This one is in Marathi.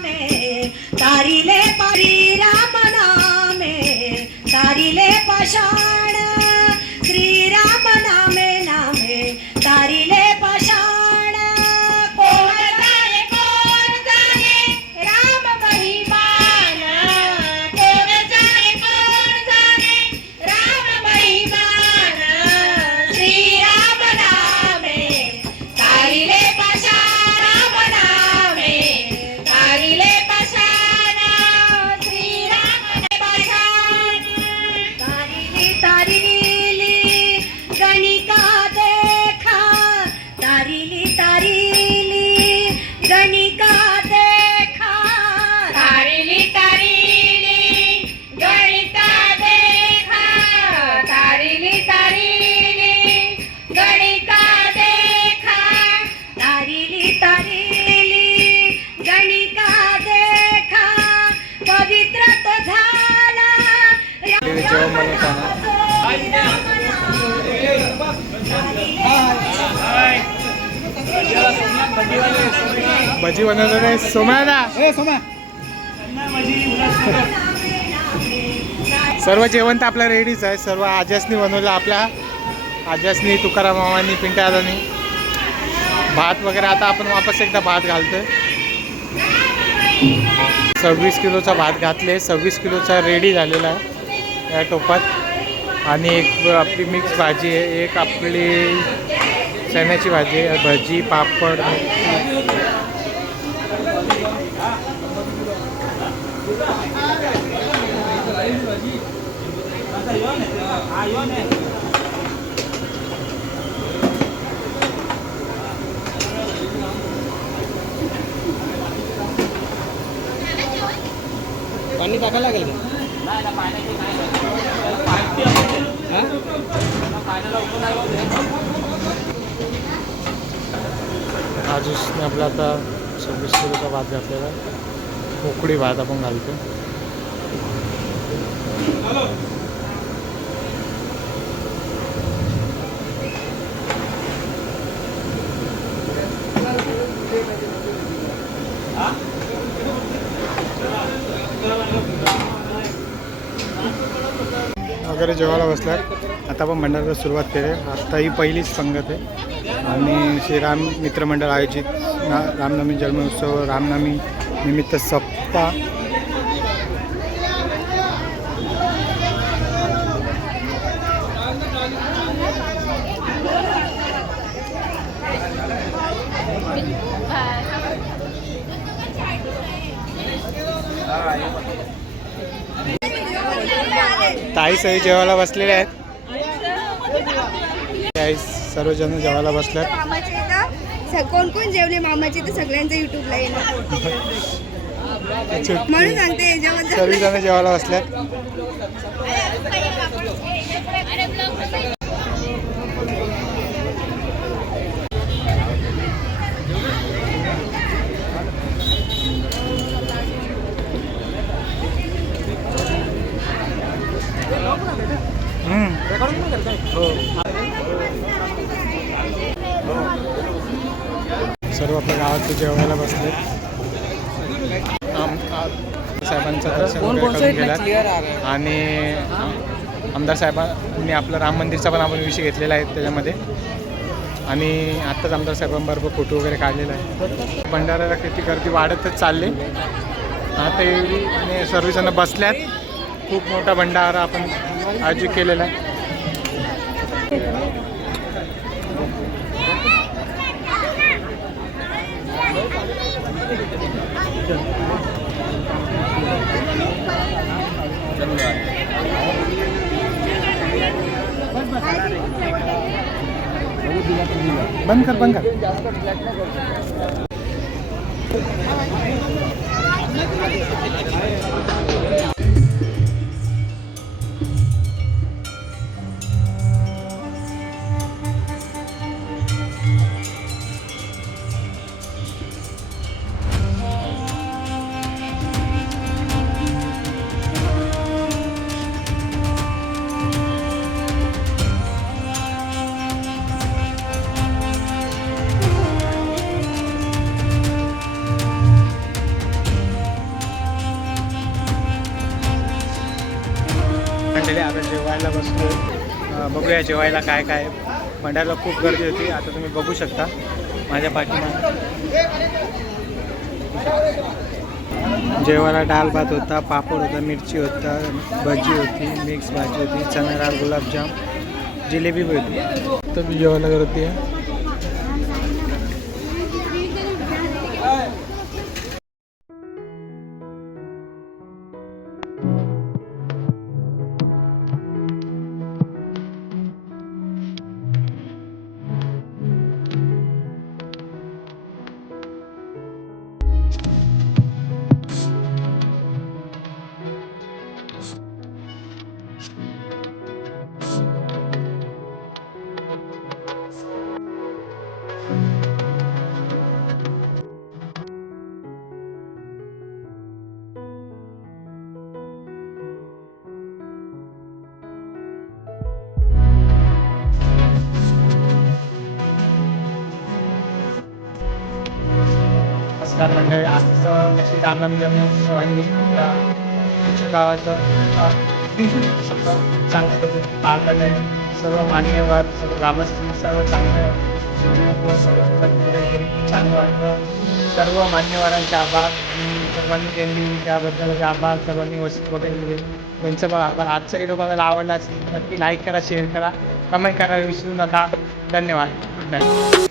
नामे तारिले परी राम नामे तारिले पाषाण श्रीराम नामे नामे तारिले पाषाण कोण जाणे राम महिमान कोण जाणे राम महिमान श्रीराम नामे तारिले पाषाण राम नामे तारिले पाषाण श्रीराम पाषाण तारिली गणिका देखा तारिली गणिका देखा तारिली गणिता देखा तारिली गणिका देखा तारिली गणिका देखा पवित्र तो झाला भजी बनवलं नाही सोम्याला सर्व जेवण तर आपलं रेडीच आहे. सर्व आजासनी बनवलं आपल्या आजासनी तुकाराम मामांनी पिंट्यादानी भात वगैरे. आता आपण वापस एकदा भात घालतोय. 26 किलोचा भात घातले. 26 किलोचा रेडी झालेला आहे या टोपात. आणि एक आपली मिक्स भाजी आहे, एक आपली चण्याची भाजी आहे, भजी पापड. पाणी टाकायला लागेल का? आजूसने आपला आता 26 किलोचा भात घातलेला आहे. उकडी भात आपण घालतो. वगैरे जेवायला बसल्यात. आता आपण भंडाराला सुरुवात केली. आता ही पहिलीच संगत आहे आणि श्रीराम मित्रमंडळ आयोजित रामनवमी जन्मोत्सव रामनवमी निमित्त सप्ताह. ताई सही जेवायला बसलेले आहेत. ताई सर्वजण जेवायला बसल्यात. कोण कोण जेवले मामाचे तर सगळ्यांचं युट्यूबला येणार म्हणून सांगते. सर्वजण जेवायला बसल्यात. सर्व आपल्या गावात जेवायला बसले. साहेबांचं दर्शन वगैरे करून गेला आणि आमदार साहेबांनी आपलं राम मंदिरचा पण आपण विषय घेतलेला आहे त्याच्यामध्ये. आणि आत्ताच आमदार साहेबांबरोबर फोटो वगैरे काढलेला आहे. भंडाऱ्याला किती गर्दी वाढतच चालले आता एवढी. आणि सर्वजण बसल्यात. खूप मोठा भंडारा आपण आयोजित केलेला आहे. बंद कर बंद कर. झालेले आता जेवायला बसलो. बघूया जेवायला काय काय. भंडारला खूप गर्दी होती. आता तुम्ही बघू शकता माझ्या पाठीमागे. जेवायला डाळ भात होता, पापड होता, मिरची होता, भजी होती, मिक्स भाजी होती, चणा डाळ, गुलाबजाम, जिलेबी पण होती. तर मी जेवायला गर्दी आहे. नमस्कार मंडळी. आजचं कशी आनंद गावाचं चांगलं पाहत आहे. सर्व मान्यवर सर्व ग्रामस्थ सर्व चांगलं चांगलं वाटलं. सर्व मान्यवरांचे आभार. सर्वांनी त्यांनी त्याबद्दल आभार. सर्वांनी वस्तू वगैरे त्यांचं पण आभार. आजचा व्हिडिओ बघायला आवडला असेल नक्की लाईक करा, शेअर करा, कमेंट करायला विसरू नका. धन्यवाद. Good night.